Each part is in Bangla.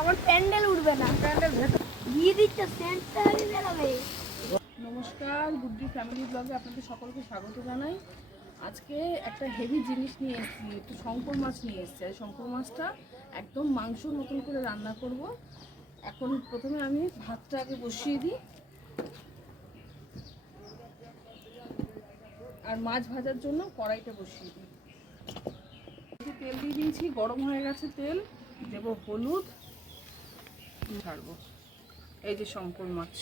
আমার প্যান্ডেল উঠবে না দিয়ে নমস্কার, গুড্ডি ফ্যামিলি ব্লগে আপনাদের সকলকে স্বাগত জানাই। আজকে একটা হেভি জিনিস নিয়ে এসেছি, একটু শঙ্কর মাছ নিয়ে এসেছি। আর শঙ্কর মাছটা একদম মাংসর মতন করে রান্না করব। এখন প্রথমে আমি ভাতটা আগে বসিয়ে দিই। আর মাছ ভাজার জন্য কড়াইটা বসিয়ে দিই। তেল দিয়ে দিয়েছি, গরম হয়ে গেছে তেল। দেবো হলুদ। ছাড়বো। এই যে শঙ্কর মাছ।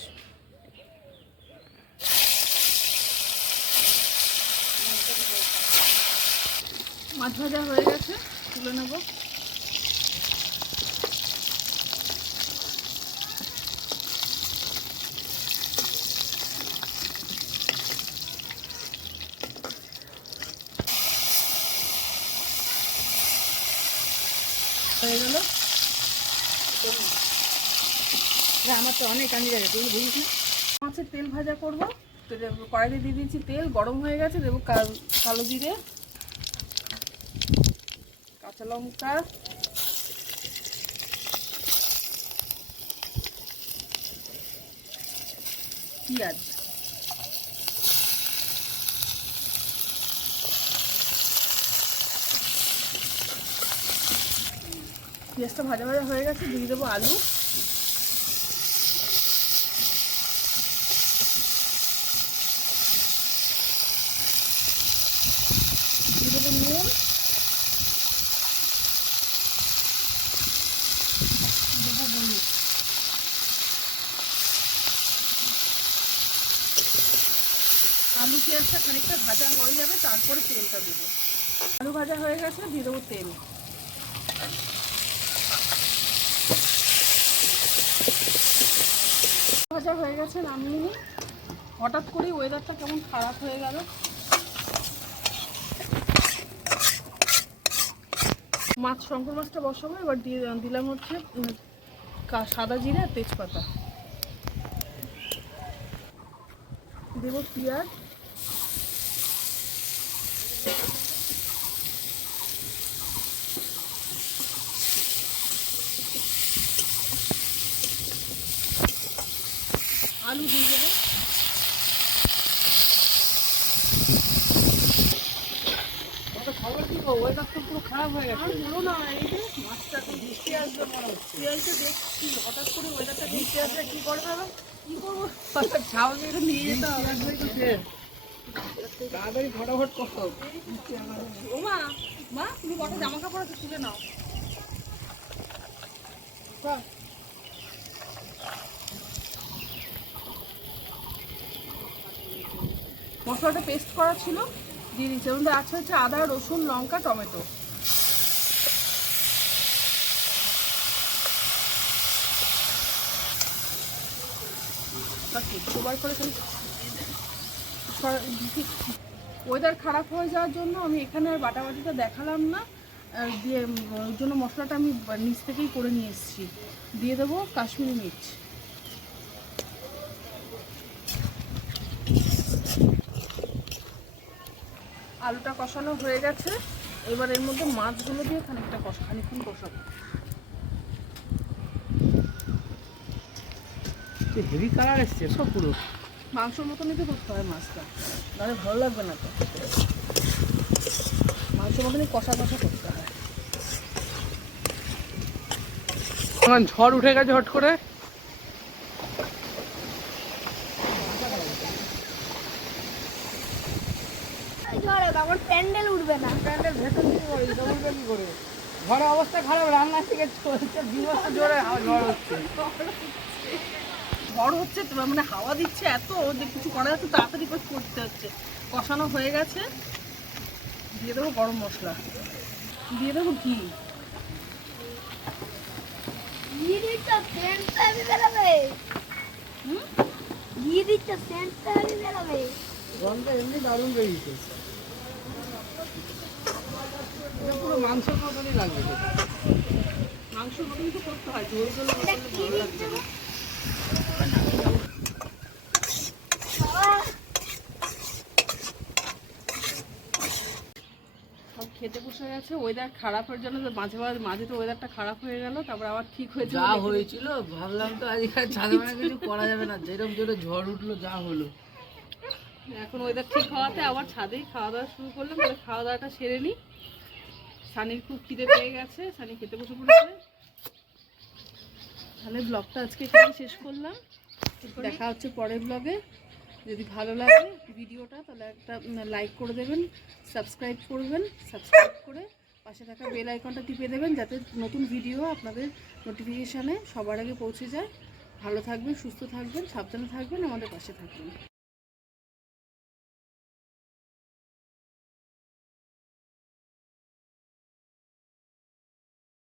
মাছ ভাজা হয়ে গেছে, তুলে নেব। হয়ে গেল। আমার তো অনেক কান্দি গেছে তুই বুঝিস না। মাছের তেল ভাজা করব। কড়াইতে দিয়ে দিয়েছি তেল, গরম হয়ে গেছে, দেবো কালো জিরে, কাঁচা লঙ্কা। পেঁয়াজ। পেঁয়াজটা ভাজা ভাজা হয়ে গেছে, দিয়ে দেবো আলু। দিয়ে দেবো নুন। দেবো হলুদ আলু পেঁয়াজটা খানিকটা ভাজা হয়ে যাবে, তারপরে তেলটা দেবো। আলু ভাজা হয়ে গেছে, দিয়ে দেবো তেল। ভাজা হয়ে গেছে, নামিয়ে নিই। হঠাৎ করেই ওয়েদারটা কেমন খারাপ হয়ে গেল। মাছ, শঙ্কর মাছটা বসাবো, এবার দিয়ে দিলাম হচ্ছে সাদা জিরে আর তেজপাতা। দেবো পেঁয়াজ। আলু দিয়ে দেবো। খবর কি ওয়েদার তো পুরো খারাপ হয়ে বলো না এই যে মাছটা বৃষ্টি আসবে মনে হচ্ছে এই তো দেখছি হঠাৎ করে ওয়েদারটা বৃষ্টি আসবে কি করবে আবার কি করব? ছাও দিয়ে নিয়ে যেতে হবে। তাড়াতাড়ি ফটাফট করো। ও মা মা তুমি কটা জামা কাপড় আছে তুলে নাও। মশলাটা পেস্ট করা ছিল, দিয়ে দিচ্ছি এর মধ্যে আছে হচ্ছে আদা, রসুন, লঙ্কা, টমেটো। করে ওয়েদার খারাপ হয়ে যাওয়ার জন্য আমি এখানে আর বাটাবাটিটা দেখালাম না। দিয়ে ওই জন্য মশলাটা আমি নিচ থেকেই করে নিয়ে এসেছি। দিয়ে দেবো কাশ্মীরি মির্চ। আলুটা কষানো হয়ে গেছে। এবার এর মধ্যে মাছগুলো দিয়ে খানিকটা কষা খানিকক্ষণ কষাবো। হেভি কালার এসছে সব পুরো? মাংসর মতনই তো করতে হয় মাছটা। নাহলে ভালো লাগবে না তো। মাংসর মতনই কষা কষা করতে হয়। ঝড় উঠে গেছে হট করে। ঝড়ে আমার প্যান্ডেল উঠবে না। প্যান্ডেল ভেতর দিকে করে দিতে কি করে? ঘরে অবস্থা খারাপ রান্না থেকে চলছে জোরে ঝড় হচ্ছে। ঝড় হচ্ছে মানে হাওয়া দিচ্ছে এত যে কিছু করা যাচ্ছে তাড়াতাড়ি করে করতে হচ্ছে। কষানো হয়ে গেছে। দিয়ে দেবো গরম মশলা। দিয়ে দেবো ঘি। দিয়ে দিচ্ছে সেন্টটা বেরোবে। দিচ্ছে বেরোবে। গন্ধ এমনি দারুণ বেরিয়েছে। পুরো মাংসের মতনই লাগবে। মাংসর মতনই তো করতে হয় ঝোল ভালো লাগবে খেতে বসে গেছে ওয়েদার খারাপের জন্য তো মাঝে মাঝে মাঝে তো ওয়েদারটা খারাপ হয়ে গেল তারপর আবার ঠিক হয়েছে যা হয়েছিল ভাবলাম তো আজকাল ছাদে মানে কিছু করা যাবে না যেরকম জোরে ঝড় উঠল যা হলো। এখন ওয়েদার ঠিক হওয়াতে আবার ছাদেই খাওয়া দাওয়া শুরু করলাম তাহলে খাওয়া দাওয়াটা সেরে নিই সানির খুব খিদে পেয়ে গেছে, সানি খেতে বসে পড়েছে। তাহলে ব্লগটা আজকে এখানে শেষ করলাম। দেখা হচ্ছে পরের ব্লগে যদি ভালো লাগে ভিডিওটা, তাহলে একটা লাইক করে দেবেন সাবস্ক্রাইব করবেন সাবস্ক্রাইব করে পাশে থাকা বেল আইকনটা টিপে দেবেন, যাতে নতুন ভিডিও আপনাদের নোটিফিকেশানে সবার আগে পৌঁছে যায়। ভালো থাকবেন, সুস্থ থাকবেন, সাবধানে থাকবেন, আমাদের পাশে থাকবেন।